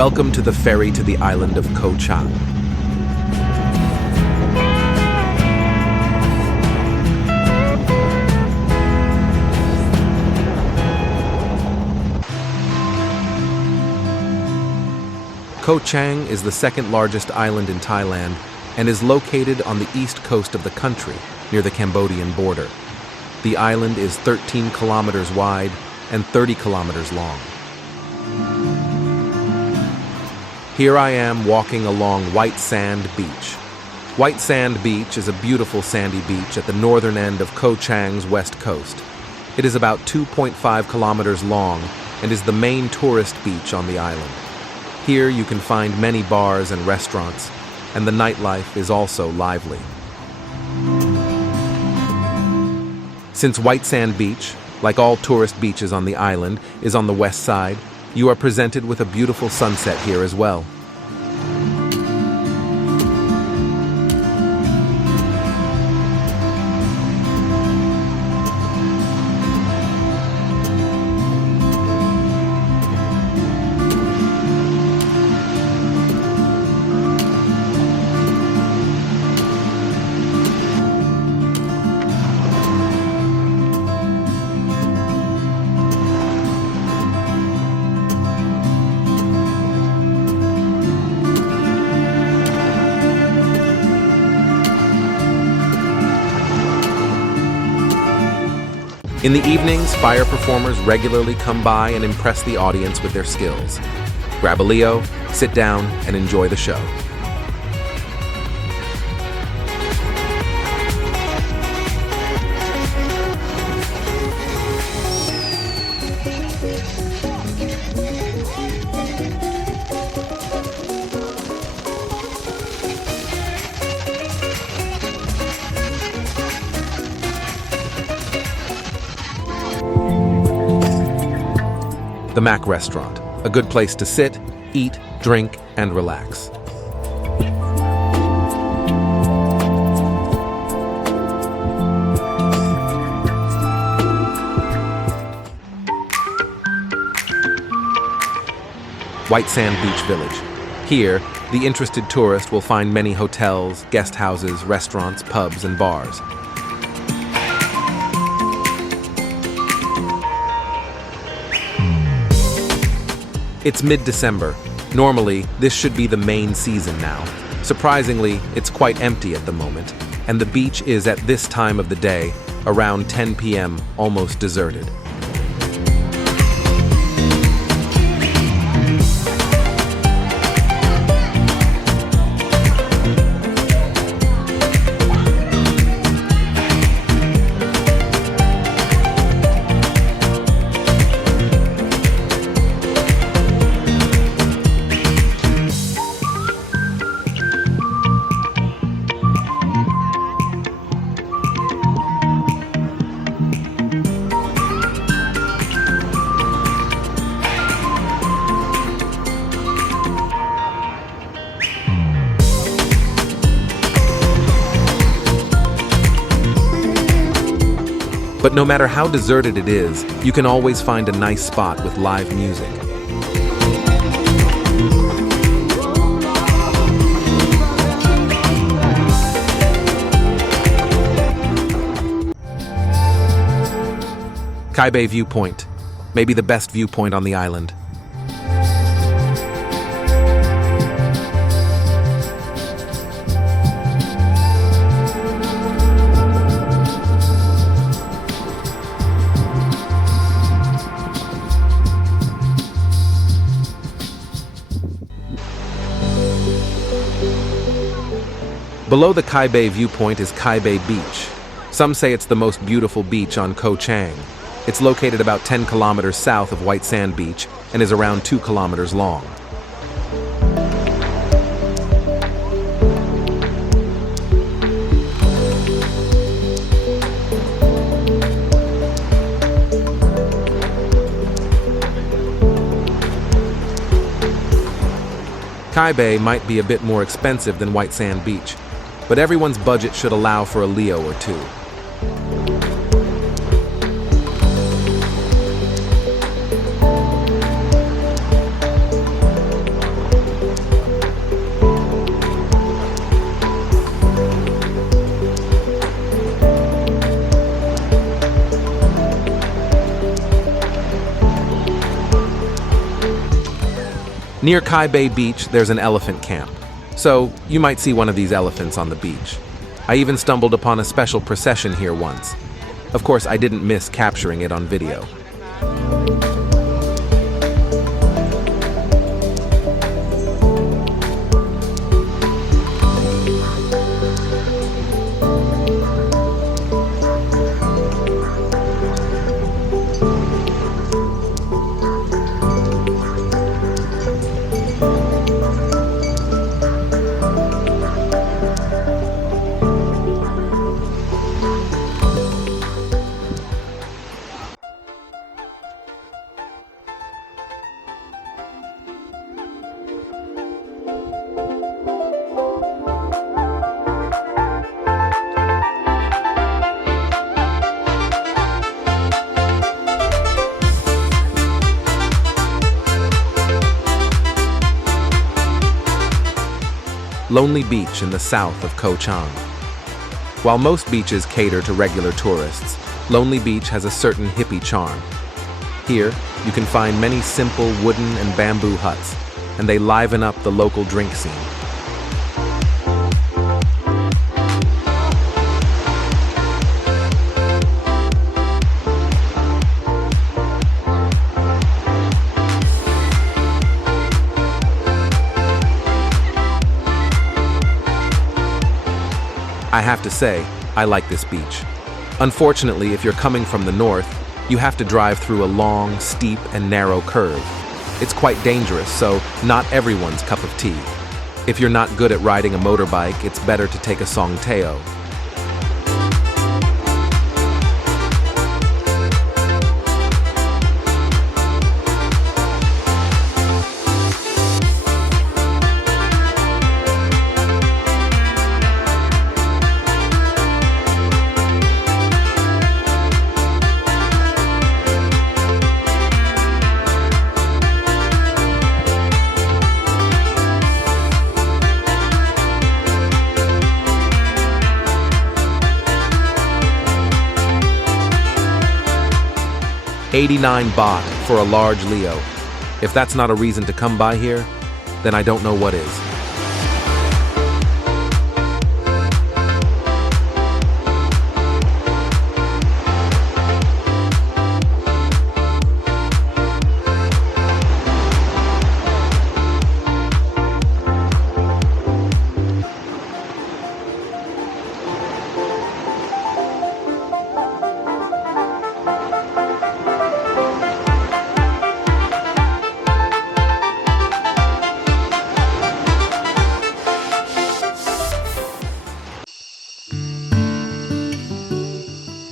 Welcome to the ferry to the island of Koh Chang. Koh Chang is the second largest island in Thailand and is located on the east coast of the country, near the Cambodian border. The island is 13 kilometers wide and 30 kilometers long. Here I am walking along White Sand Beach. White Sand Beach is a beautiful sandy beach at the northern end of Koh Chang's west coast. It is about 2.5 kilometers long and is the main tourist beach on the island. Here you can find many bars and restaurants, and the nightlife is also lively. Since White Sand Beach, like all tourist beaches on the island, is on the west side, you are presented with a beautiful sunset here as well. In the evenings, fire performers regularly come by and impress the audience with their skills. Grab a Leo, sit down, and enjoy the show. The Mac Restaurant, a good place to sit, eat, drink, and relax. White Sand Beach Village. Here, the interested tourist will find many hotels, guest houses, restaurants, pubs, and bars. It's mid-December. Normally, this should be the main season now. Surprisingly, it's quite empty at the moment, and the beach is at this time of the day, around 10 p.m., almost deserted. But no matter how deserted it is, you can always find a nice spot with live music. Bae Viewpoint, maybe the best viewpoint on the island. Below the Bae Viewpoint is Bae Beach. Some say it's the most beautiful beach on Koh Chang. It's located about 10 kilometers south of White Sand Beach and is around 2 kilometers long. Bae might be a bit more expensive than White Sand Beach, but everyone's budget should allow for a Leo or two. Near Kai Bay Beach, there's an elephant camp. So, you might see one of these elephants on the beach. I even stumbled upon a special procession here once. Of course, I didn't miss capturing it on video. Lonely Beach in the south of Koh Chang. While most beaches cater to regular tourists, Lonely Beach has a certain hippie charm. Here, you can find many simple wooden and bamboo huts, and they liven up the local drink scene. I have to say, I like this beach. Unfortunately, if you're coming from the north, you have to drive through a long, steep, and narrow curve. It's quite dangerous, so not everyone's cup of tea. If you're not good at riding a motorbike, it's better to take a songteo. $89 baht for a large Leo. If that's not a reason to come by here, then I don't know what is.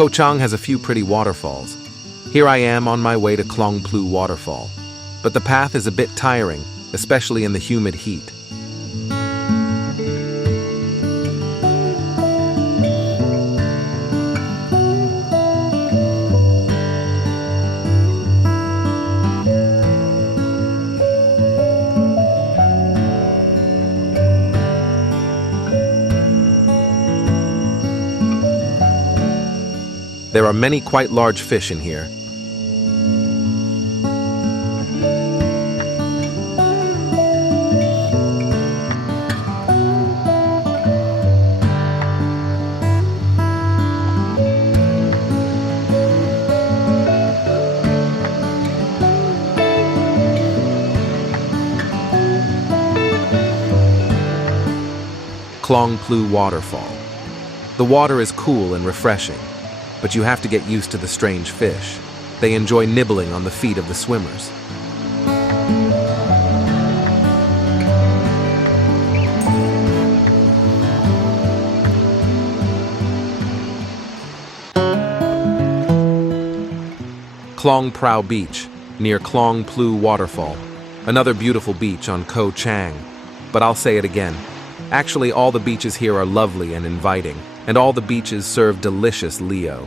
Koh Chang has a few pretty waterfalls. Here I am on my way to Klong Plu Waterfall. But the path is a bit tiring, especially in the humid heat. There are many quite large fish in here. Klong Plu Waterfall. The water is cool and refreshing, but you have to get used to the strange fish. They enjoy nibbling on the feet of the swimmers. Klong Prau Beach, near Klong Plu Waterfall. Another beautiful beach on Koh Chang. But I'll say it again. Actually, all the beaches here are lovely and inviting, and all the beaches serve delicious Leo.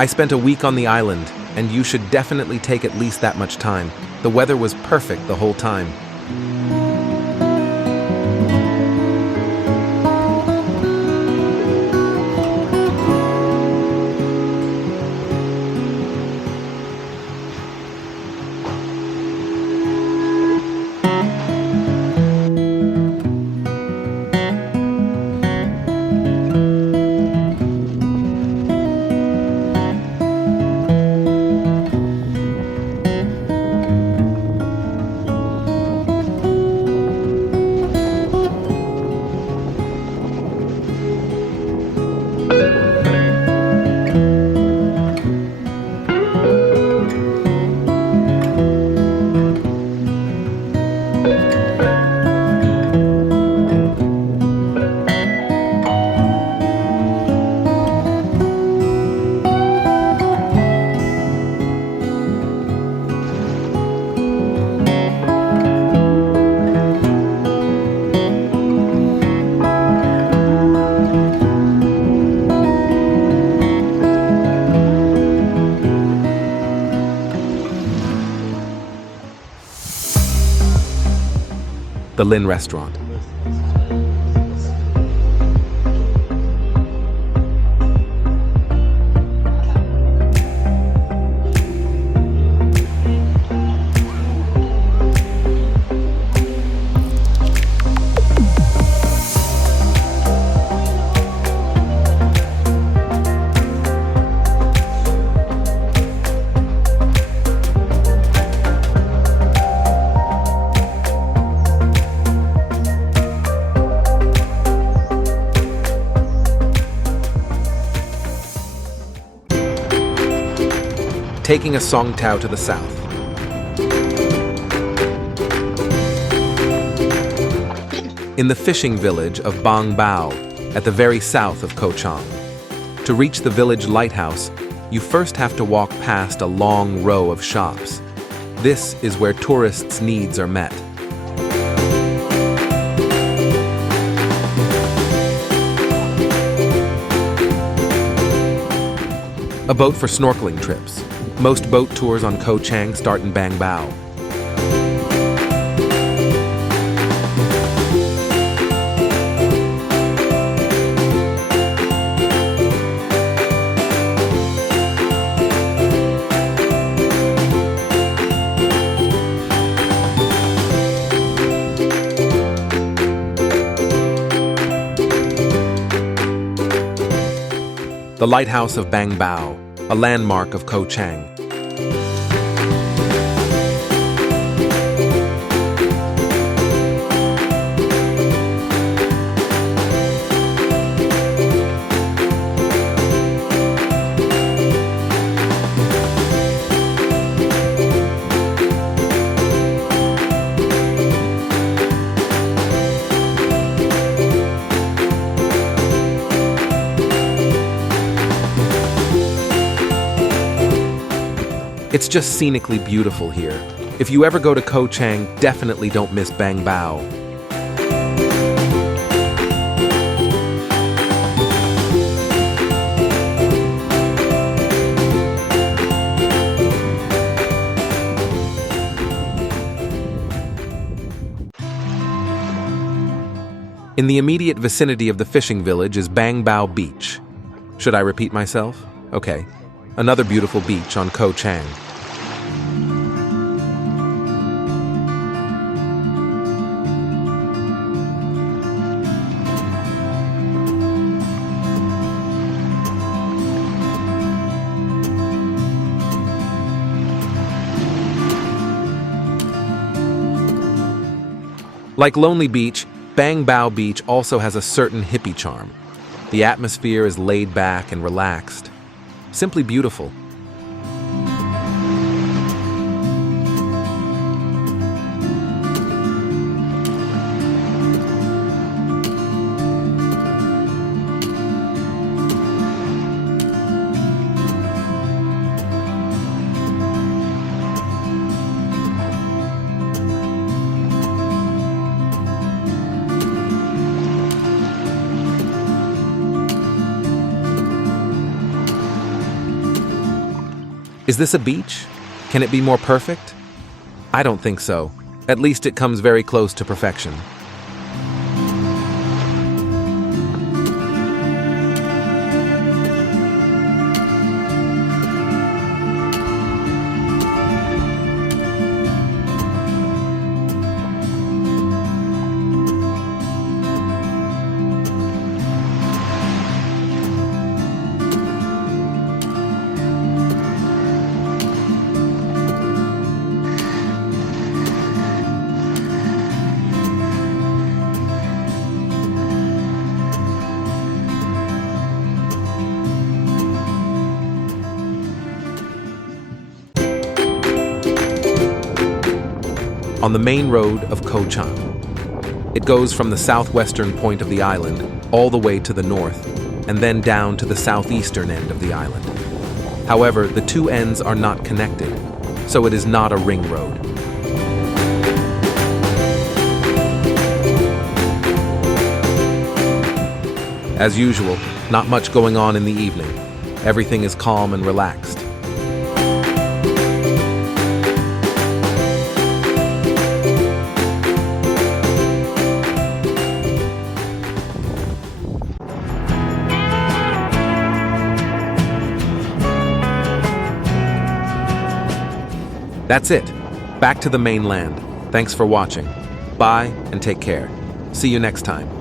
I spent a week on the island, and you should definitely take at least that much time. The weather was perfect the whole time. The Lin restaurant. Taking a song tao to the south. In the fishing village of Bang Bao, at the very south of Koh Chang. To reach the village lighthouse, you first have to walk past a long row of shops. This is where tourists' needs are met. A boat for snorkeling trips. Most boat tours on Koh Chang start in Bang Bao. The lighthouse of Bang Bao, a landmark of Koh Chang. It's just scenically beautiful here. If you ever go to Koh Chang, definitely don't miss Bang Bao. In the immediate vicinity of the fishing village is Bang Bao Beach. Should I repeat myself? Okay. Another beautiful beach on Koh Chang. Like Lonely Beach, Bang Bao Beach also has a certain hippie charm. The atmosphere is laid back and relaxed. Simply beautiful. Is this a beach? Can it be more perfect? I don't think so. At least it comes very close to perfection. On the main road of Koh Chang. It goes from the southwestern point of the island all the way to the north, and then down to the southeastern end of the island. However, the two ends are not connected, so it is not a ring road. As usual, not much going on in the evening. Everything is calm and relaxed. That's it. Back to the mainland. Thanks for watching. Bye and take care. See you next time.